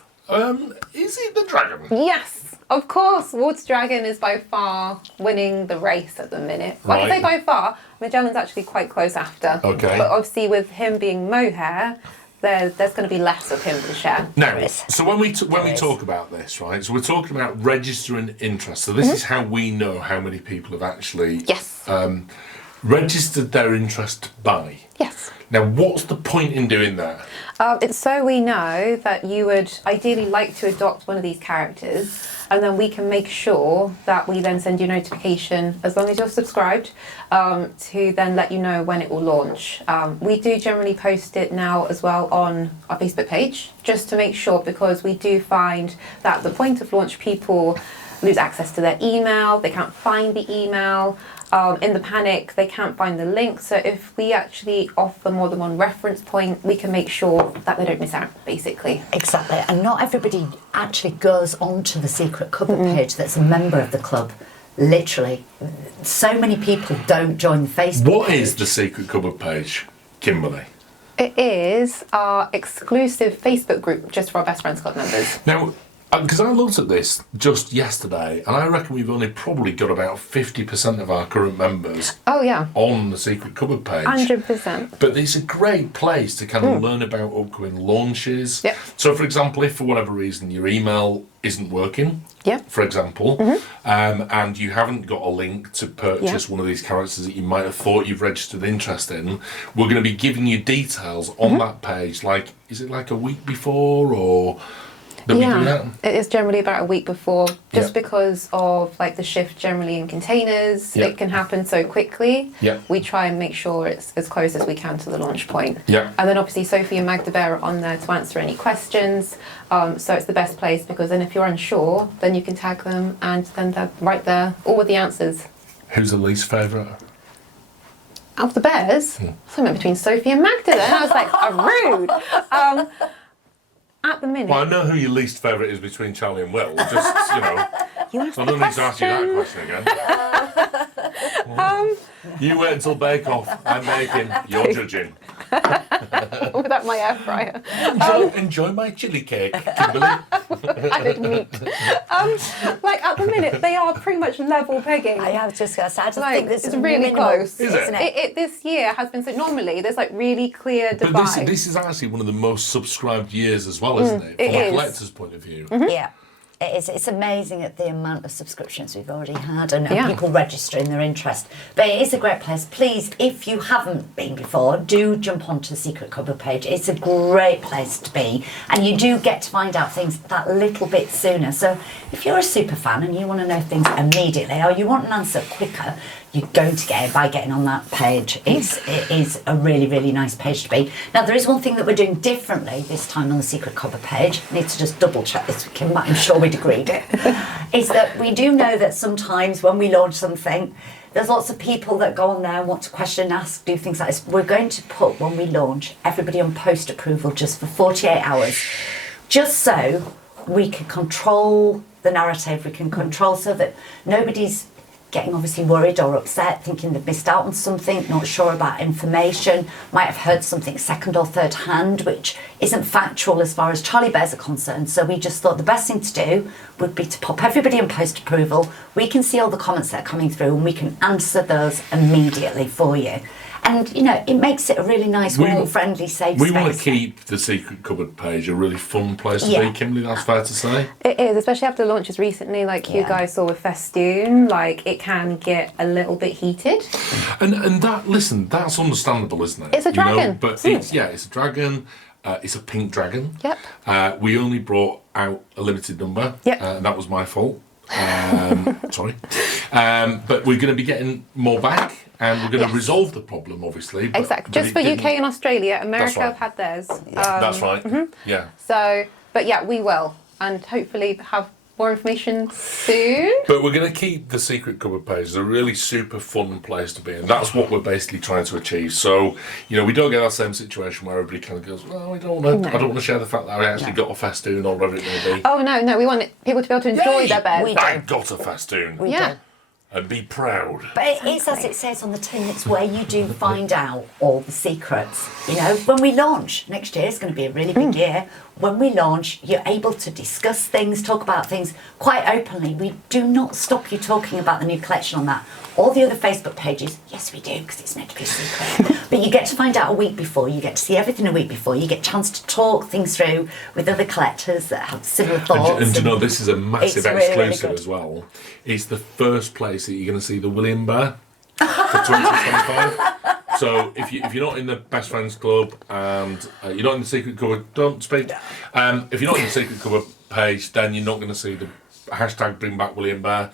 Is it the dragon? Yes, of course. Water Dragon is by far winning the race at the minute. Well, I Right. can say by far. Magellan's actually quite close after. Okay. But obviously, with him being mohair, there's going to be less of him to share. Now, is. so when we is. talk about this, right? So we're talking about registering interest. So this is how we know how many people have actually Yes. registered their interest by. Yes. Now, what's the point in doing that? It's so we know that you would ideally like to adopt one of these characters, and then we can make sure that we then send you a notification, as long as you're subscribed, to then let you know when it will launch. We do generally post it now as well on our Facebook page, just to make sure, because we do find that at the point of launch, people lose access to their email, they can't find the email. In the panic, they can't find the link. So if we actually offer more than one reference point, we can make sure that they don't miss out, basically. Exactly, and not everybody actually goes onto the secret cupboard page that's a member of the club. Literally, so many people don't join the Facebook What page. is the secret cupboard page, Kimberly? It is our exclusive Facebook group just for our Best Friends Club members. Now, because I looked at this just yesterday, and I reckon we've only probably got about 50% of our current members Oh, yeah. on the secret cupboard page. 100%. But it's a great place to kind of learn about upcoming launches. Yep. So, for example, if for whatever reason your email isn't working, Yep. for example, and you haven't got a link to purchase one of these characters that you might have thought you've registered interest in, we're going to be giving you details on that page. Like, is it like a week before or? that we do that? It is generally about a week before, just Yeah. because of like the shift generally in containers. Yeah. It can happen so quickly. Yeah. We try and make sure it's as close as we can to the launch point. Yeah. And then obviously Sophie and Magda Bear are on there to answer any questions. So it's the best place, because then if you're unsure, then you can tag them and then they're right there, all with the answers. Who's the least favourite? Of the Bears, so I went between Sophie and Magda then. I was like, rude. At the minute. Well, I know who your least favourite is between Charlie and Will. Just, so I don't need to ask you that question again. You wait until Bake Off. I'm baking. You're judging. Without my air fryer. Enjoy my chili cake, Kimberly. Added meat. Like at the minute, they are pretty much level pegging. I was just going to say, I just Like, think this it's is really minimal, close. Is it? isn't it? It this year has been so. Normally, there's like really clear But divide. this is actually one of the most subscribed years as well, isn't it? it From a is. collector's point of view. Yeah. It is. It's amazing at the amount of subscriptions we've already had and Yeah. people registering their interest. But it is a great place. Please, if you haven't been before, do jump onto the Secret Cupboard page. It's a great place to be. And you do get to find out things that little bit sooner. So if you're a super fan and you want to know things immediately or you want an answer quicker, you're going to get it by getting on that page. It is a really, really nice page to be. Now, there is one thing that we're doing differently this time on the Secret Cupboard page. I need to just double check this with Kim, but I'm sure we'd agreed it. Is that we do know that sometimes when we launch something, there's lots of people that go on there and want to question, ask, do things like this. We're going to put, when we launch, everybody on post approval just for 48 hours, just so we can control the narrative, we can control so that nobody's getting obviously worried or upset, thinking they've missed out on something, not sure about information, might have heard something second or third hand, which isn't factual as far as Charlie Bears are concerned. So we just thought the best thing to do would be to pop everybody in post approval. We can see all the comments that are coming through and we can answer those immediately for you. And, it makes it a really nice, warm-friendly, safe We space. want to keep the Secret Cupboard page a really fun place to Yeah. be, Kimberly, that's fair to say. It is, especially after launches recently, like you Yeah. guys saw with Festoon. Like it can get a little bit heated. And that, listen, that's understandable, isn't it? It's a dragon. But it's a dragon. It's a pink dragon. Yep. We only brought out a limited number. Yep. And that was my fault. Sorry. But we're going to be getting more back, and we're going to Yes. resolve the problem, obviously. But, Exactly. but Just it for didn't- UK and Australia, America right. have had theirs. That's right. Yeah. So, but yeah, we will, and hopefully have more information soon. But we're going to keep the Secret Cupboard page as a really super fun place to be, and that's what we're basically trying to achieve. So, we don't get that same situation where everybody kind of goes, "Well, I don't want to share the fact that I actually got a festoon or whatever it may be." Oh no, we want people to be able to enjoy Yay! their bears. We I got a festoon Yeah. and be proud. But it is, as it says on the tin, it's where you do find out all the secrets. When we launch next year, it's going to be a really big year. When we launch, you're able to discuss things, talk about things quite openly. We do not stop you talking about the new collection on that. All the other Facebook pages, yes, we do, because it's meant to be a secret. But you get to find out a week before. You get to see everything a week before. You get a chance to talk things through with other collectors that have similar thoughts. And this is a massive It's really, really exclusive good. as well. It's the first place that you're going to see the William Bear for 2025. So if you're not in the Best Friends Club and you're not in the Secret Cupboard, don't speak. If you're not in the Secret Cupboard page, then you're not going to see the hashtag Bring Back William Bear.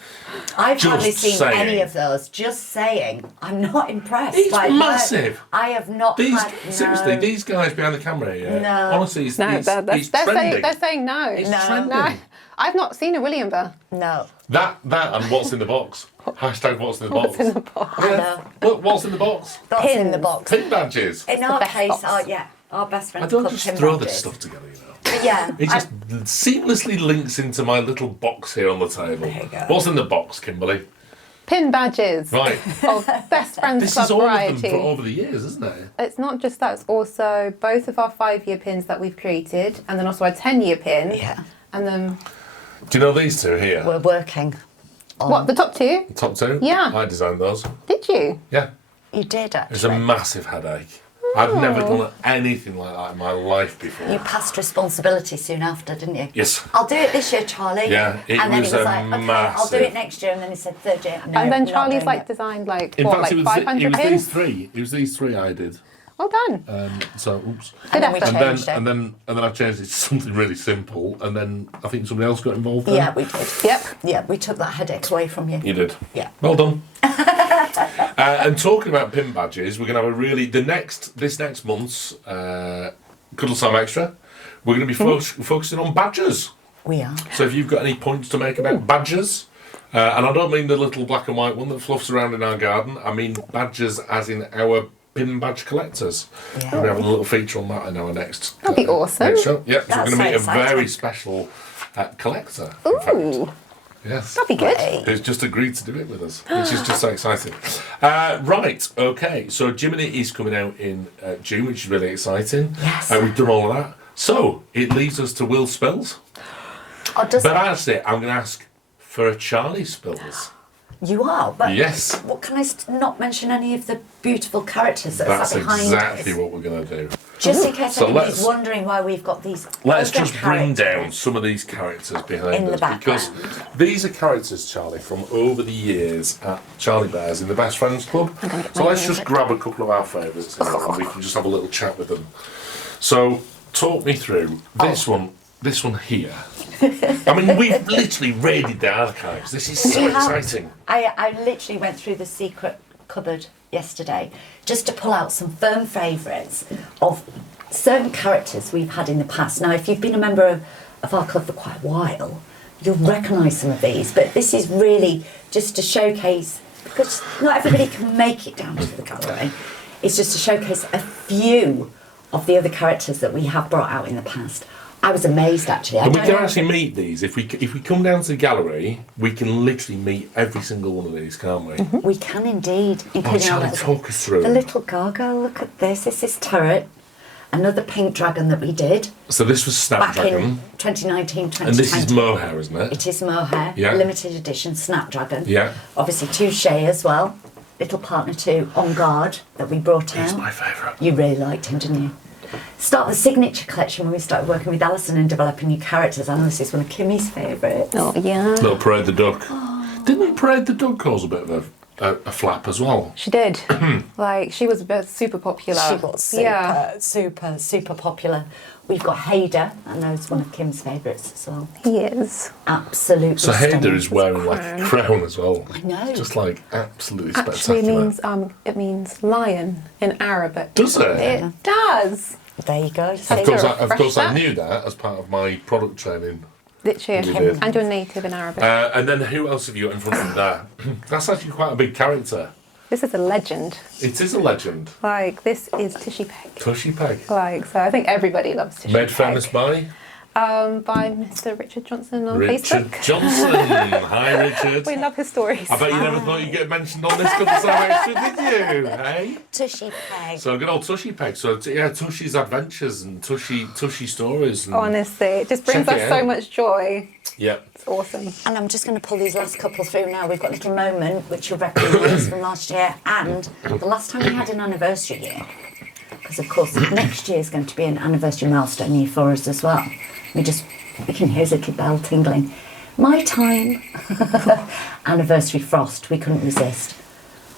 I've Just hardly seen saying. any of those. Just saying, I'm not impressed. It's massive. I have not had... Seriously, no. these guys behind the camera here, No. honestly, it's, No, it's, they're it's trending. saying no. It's No. trending. No, I've not seen a William Bear. No. That and what's in the box. Hashtag what's in the box. What's in the box? I know. Look, what's in the box? That's in the Pins. box. Pin badges. In our best case, box. our best friend I don't club just pin throw badges. this stuff together, But yeah, It just seamlessly links into my little box here on the table. There you go. What's in the box, Kimberly? Pin badges Right. of Best Friends This Club is all of them variety. for over the years, isn't it? It's not just that, it's also both of our 5-year pins that we've created, and then also a 10-year pin. Yeah. And then, Do you know these two here? we're working on... what, the top two? The top two? Yeah. I designed those. Did you? Yeah. You did, actually. It's a massive headache. I've never done anything like that in my life before. You passed responsibility soon after, didn't you? Yes. I'll do it this year, Charlie. Yeah, it and then was he was a like, okay, I'll do massive- it next year. And then he said third year. No, And then not Charlie's doing like it. designed like, In what, fact, like it was 500 these pins? three. It was these three I did. Well done. So, oops. Good And then we effort. changed it. And then I've changed it to something really simple, and then I think somebody else got involved there. Yeah, we did. Yep. Yeah, we took that headache away from you. You did. Yeah. Well done. And talking about pin badges, we're going to have a really this next month's Cuddle Time Extra. We're going to be focusing on badges. We are. So if you've got any points to make about badges, and I don't mean the little black and white one that fluffs around in our garden. I mean badges as in our pin badge collectors. Yeah. We're having a little feature on that in our next. That'd be awesome. Next show. Yeah, so we're That's going to meet so a very exciting. special collector. in fact. Ooh, Yes. that'd be good. Great. Who's just agreed to do it with us, which is just so exciting. Right, okay. So Jiminy is coming out in June, which is really exciting. Yes. We've done all of that. So it leaves us to Will Spills. Oh, does But actually, I'm going to ask for a Charlie Spills. You are, but Yes. what can I not mention any of the beautiful characters that That's are sat behind exactly us? what we're going to do. Just in case So anybody's let's- wondering why we've got these. Let's other just bring down characters. some of these characters behind In the us, because background. these are characters, Charlie, from over the years at Charlie Bears in the Best Friends Club. So let's just grab a couple of our favourites and we can just have a little chat with them. So talk me through this one here. I mean, we've literally raided the archives. This is so exciting. I literally went through the secret cupboard yesterday just to pull out some firm favourites of certain characters we've had in the past. Now, if you've been a member of our club for quite a while, you'll recognise some of these, but this is really just to showcase, because not everybody can make it down to the gallery, it's just to showcase a few of the other characters that we have brought out in the past. I was amazed, actually. And we don't can know- actually meet these. If we come down to the gallery, we can literally meet every single one of these, can't we? We can indeed, Oh, including our Charlie, little- talk us through. the little gargoyle. Look at this. This is Turret, another pink dragon that we did So this was back Snapdragon, in 2019, 2020. and this is mohair, isn't it? It is mohair, Yeah. limited edition Snapdragon. Yeah. Obviously Touche as well. Little partner to On Guard that we brought He's out. my favourite. You really liked him, didn't you? Start the signature collection when we started working with Alison and developing new characters. I know this is one of Kimmy's favourites. Oh, yeah. Little Parade the Duck. Didn't Parade the Duck cause a bit of a flap as well? She did. Like, she was super popular. She got super popular. We've got Hader, I know it's one of Kim's favourites as well. He is. Absolutely So stunning. Hader is wearing like a crown as well. I know. Just like absolutely Actually spectacular. it means lion in Arabic. Does it? It does. There you go. Have Of to course, refresh I that. knew that as part of my product training. Literally. You did. And you're native in Arabic. And then who else have you got in front of you there? That's actually quite a big character. This is a legend. It is a legend. Like, this is Tishy Peg. Tushy Peg. Like, so I think everybody loves Tishy Made Peg. famous by By Mr. Richard Johnson on Richard Facebook. Johnson. Hi, Richard. We love his stories. I bet you never thought you'd get mentioned on this Cuddle Time Extra, did you? Hey? Tushy Peg. So good old Tushy Peg. So yeah, Tushy's adventures and Tushy stories. And, Honestly, it just brings Check us it so out. much joy. yeah. It's awesome. And I'm just going to pull these last couple through now. We've got Little Moment, which you'll recognise from last year, and the last time we had an anniversary year. Because, of course, next year is going to be an anniversary milestone year for us as well. We can hear his little bell tingling. My time. Anniversary Frost, we couldn't resist.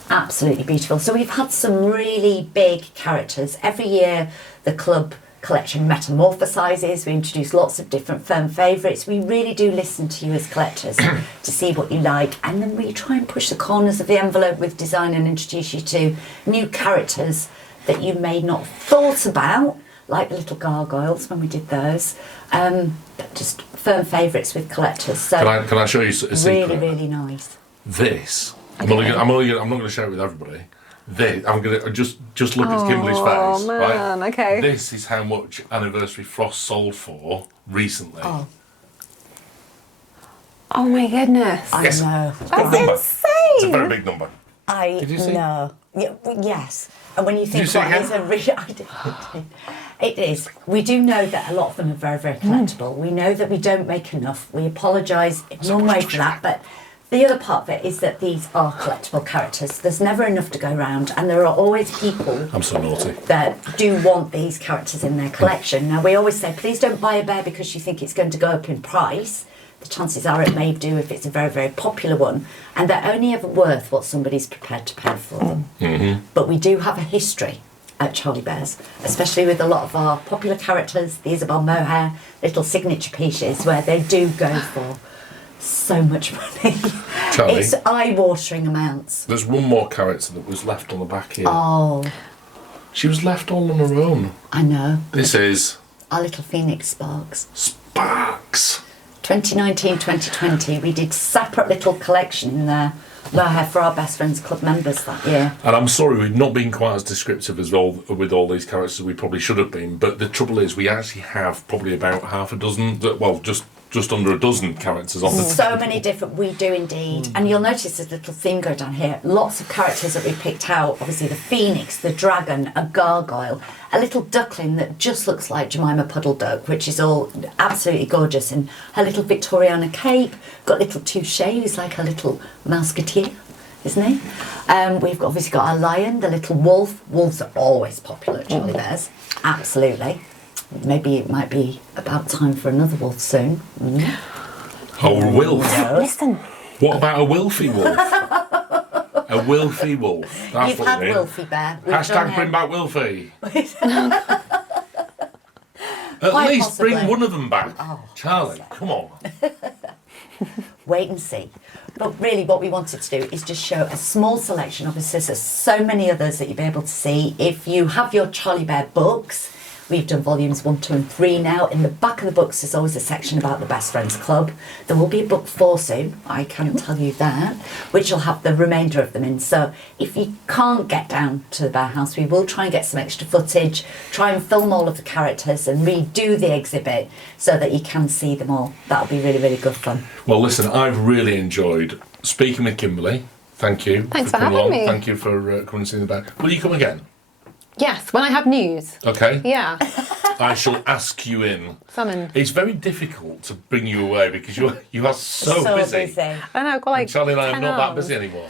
Absolutely beautiful. So we've had some really big characters. Every year the club collection metamorphosises. We introduce lots of different firm favourites. We really do listen to you as collectors to see what you like, and then we try and push the corners of the envelope with design and introduce you to new characters that you may not have thought about, like the little gargoyles when we did those, but just firm favourites with collectors. So Can I show you a secret? really, really nice. This. I'm not going to share it with everybody. This. I'm going to just look at Kimberly's face. Oh, man, Right? okay. This is how much Anniversary Frost sold for recently. Oh, Oh my goodness. I Yes. know. Big That's number. insane. It's a very big number. I Did you see? know. Yeah, yes. And when you think you see what it is a real, I did. It is. We do know that a lot of them are very, very collectible. We know that we don't make enough. We apologise in one way for that, but the other part of it is that these are collectible characters. There's never enough to go around, and there are always people I'm so naughty. that do want these characters in their collection. Now, we always say, please don't buy a bear because you think it's going to go up in price. The chances are it may do if it's a very, very popular one, and they're only ever worth what somebody's prepared to pay for them. But we do have a history at Charlie Bears, especially with a lot of our popular characters, the Isabel Mohair, little signature pieces where they do go for so much money. Charlie, It's eye-watering amounts. there's one more character that was left on the back here. Oh, She was left all on her own. I know. This is Our little Phoenix Sparks. Sparks. 2019, 2020, we did separate little collection in there for our Best Friends Club members that year. And I'm sorry we've not been quite as descriptive as all with all these characters as we probably should have been. But the trouble is, we actually have probably about half a dozen. Well, just under a dozen characters on the So many different, we do indeed. And you'll notice there's a little theme go down here. Lots of characters that we picked out. Obviously the phoenix, the dragon, a gargoyle, a little duckling that just looks like Jemima Puddle Duck, which is all absolutely gorgeous. And her little Victoriana cape, got little Touche, who's like a little musketeer, isn't he? We've obviously got our lion, the little wolf. Wolves are always popular at Charlie Bears. Absolutely. Maybe it might be about time for another wolf soon. Oh, a wolf. Listen. What about a Wilfy wolf? A Wilfy wolf. That's You've what had we mean. Wilfie Bear. We've Hashtag done bring him. back Wilfie. At Quite least possibly. bring one of them back. Oh, Charlie, come on. Wait and see. But really what we wanted to do is just show a small selection. Obviously there's so many others that you'll be able to see. If you have your Charlie Bear books, we've done volumes 1, 2 and 3 now. In the back of the books there's always a section about the Best Friends Club. There will be a book 4 soon, I can tell you that, which will have the remainder of them in. So if you can't get down to the Bear House, we will try and get some extra footage, try and film all of the characters and redo the exhibit so that you can see them all. That'll be really, really good fun. Well, listen, I've really enjoyed speaking with Kimberly. Thank you. Thanks for coming having along. me. Thank you for coming and seeing the bear. Will you come again? Yes, when I have news. Okay. Yeah. I shall ask you in. Summon. It's very difficult to bring you away because you are so busy. I don't know, I've got like Charlie and I are 10 not that arms. busy anymore.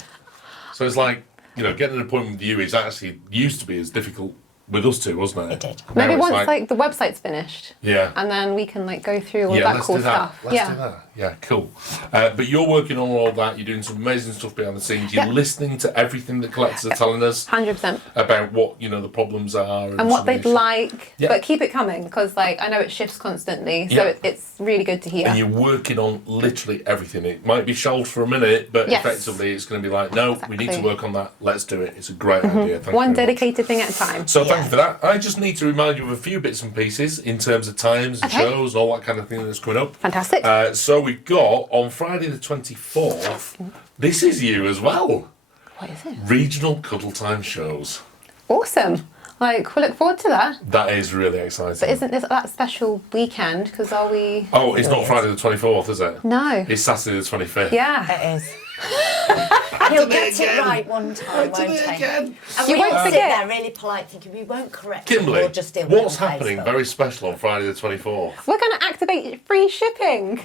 So it's like, getting an appointment with you is actually used to be as difficult with us two, wasn't it? It did. Now Maybe it's once like the website's finished. Yeah. And then we can like go through all Yeah, that let's cool do that. stuff. Let's yeah. do that. Yeah, cool. But you're working on all that. You're doing some amazing stuff behind the scenes. You're Yeah. listening to everything that collectors are telling us 100%. about what the problems are And what they'd some of the issues. like, Yeah. but keep it coming because like I know it shifts constantly, so Yeah. it's really good to hear. And you're working on literally everything. It might be shelved for a minute, but Yes. effectively it's going to be like, no, we need to Exactly. work on that. Let's do it. It's a great idea. Thank One you very much. dedicated thing at a time. So thank Yeah. you for that. I just need to remind you of a few bits and pieces in terms of times and Okay. shows and all that kind of thing that's coming up. Fantastic. So we've got on Friday the 24th, this is you as well, What is it? regional cuddle time shows. Awesome. Like, we look forward to that. That is really exciting. But isn't this that special weekend? Because are we... Oh, it's not Friday the 24th, is it? No. It's Saturday the 25th. Yeah. It is. He'll get it right one time, won't he? And You we won't all sit forget. there really polite thinking we won't correct him, Kimberly, we'll just deal with what's it on happening Facebook. very special on Friday the 24th? We're going to activate free shipping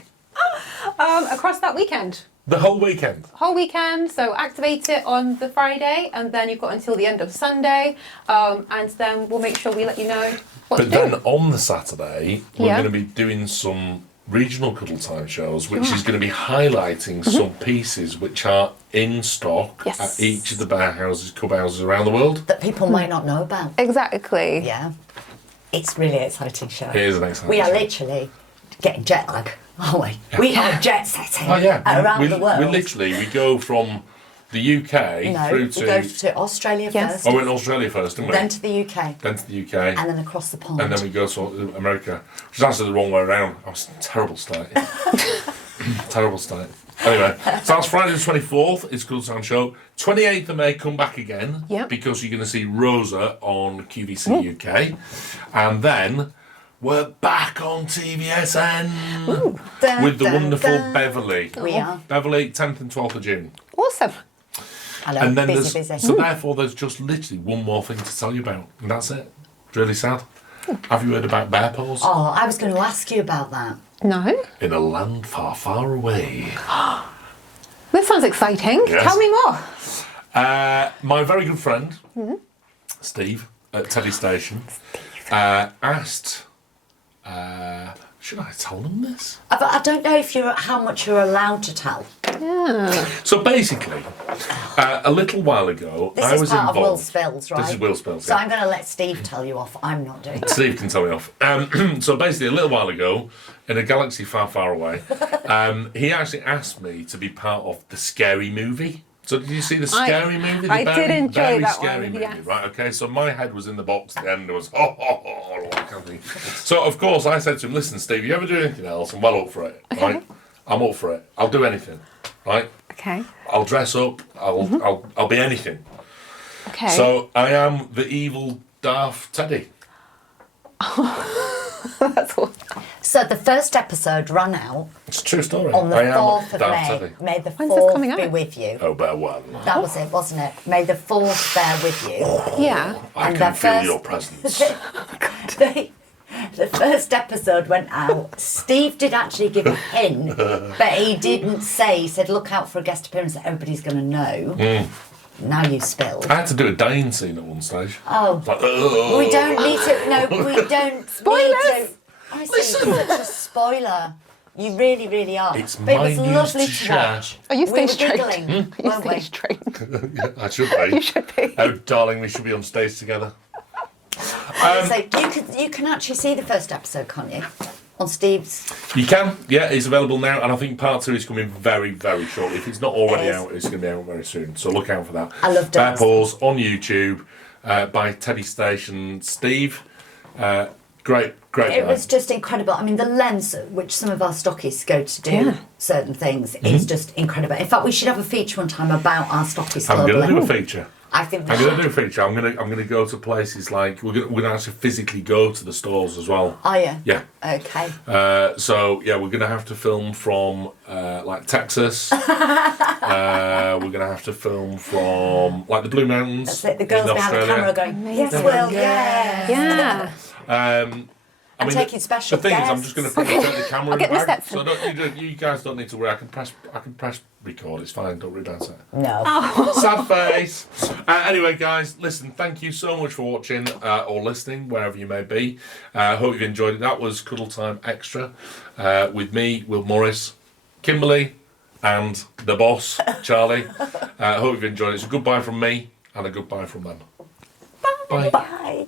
across that weekend. The whole weekend. Whole weekend, so activate it on the Friday, and then you've got until the end of Sunday, and then we'll make sure we let you know what But to then do. on the Saturday, we're Yeah. going to be doing some regional cuddle time shows, which is going to be highlighting some pieces which are in stock Yes. at each of the bear houses, cub houses around the world. That people might not know about. Exactly. Yeah. It's really exciting show. It is an exciting We are show. literally getting jet lag, aren't we? We are jet setting Oh yeah, around we, the world. we go from the UK no, through we to. go to Australia Yes. first, Oh, we went to Australia first, didn't we? then to the UK, Then to the UK. and then across the pond. And then we go to America, which is actually the wrong way around. I was terrible start. Terrible start. Anyway, so that's Friday the 24th. It's Good Sound Show. 28th of May, come back again. Yep. Because you're going to see Rosa on QVC UK. And then we're back on TVSN Dun, with the dun, wonderful dun. Beverly. We are. Beverly, 10th and 12th of June. Awesome. I know, And then busy. so therefore there's just literally one more thing to tell you about. And that's it. It's really sad. Have you heard about bear paws? Oh, I was going to ask you about that. No? In a land far, far away. This sounds exciting. Yes. Tell me more. My very good friend, Steve, at Teddy Station, asked, should I tell them this? I don't know if how much you're allowed to tell. Yeah. So basically, A little while ago, This I is was part involved. of Will Spills, right? This is Will Spills. So Yeah. I'm going to let Steve tell you off. I'm not doing it. Steve can tell me off. So basically, a little while ago, in a galaxy far, far away, he actually asked me to be part of the Scary Movie. So did you see the Scary Movie? The I did enjoy very that scary one, movie, yes. right? Okay, so my head was in the box at the end. It was like kind of thing. So of course I said to him, "Listen, Steve, you ever do anything else? I'm well up for it, right? I'm up for it. I'll do anything, right? Okay. I'll dress up. I'll be anything." Okay. So I am the evil Darth Teddy. That's all. So the first episode ran out It's a true story. on the I am 4th of Darth May. Teddy. May the When's this coming 4th be out? with you. Oh, better one. That was it, wasn't it? May the 4th bear with you. Yeah. I And can the feel first- your presence. The first episode went out. Steve did actually give a hint, but he didn't say. He said, "Look out for a guest appearance that everybody's going to know." Now you spilled. I had to do a dying scene at one stage. Oh, It's like, "Ugh." we don't need to. No, we don't. Spoilers! Need to. I see you're such a spoiler. You really, really are. It's but it was my news lovely to to share. watch. Are you We were stage giggling, trained? Are you weren't we? stage trained? I should be. You should be. Oh, darling, we should be on stage together. So you can actually see the first episode, can't you? On Steve's. You can, yeah, it's available now, and I think part 2 is coming very, very shortly. If it's not already It is. out, it's going to be out very soon. So look out for that. I love Bear dancing. Paws on YouTube by Teddy Station. Steve, great It guy. was just incredible. I mean, the lengths at which some of our stockists go to do certain things is just incredible. In fact, we should have a feature one time about our stockists I'm going to do a globally. feature. I think we I'm going to should. do a feature. I'm going to go to places like we're going to actually physically go to the stores as well. Are you? Yeah. Okay. So yeah, we're going to have to film from like Texas. We're going to have to film from like the Blue Mountains. That's it. The girls in behind the Australia. camera going, yes, Amazing. Will, yes. Yeah. I mean, taking special the thing is, I'm guests. just going to put the camera I'll in get the my bag, steps so you guys don't need to worry. I can press record. It's fine. Don't worry about it. No. Sad face. Anyway, guys, listen. Thank you so much for watching or listening, wherever you may be. Hope you've enjoyed it. That was Cuddle Time Extra with me, Will Morris, Kimberly, and the boss, Charlie. Hope you've enjoyed it. It's a goodbye from me and a goodbye from them. Bye. Bye.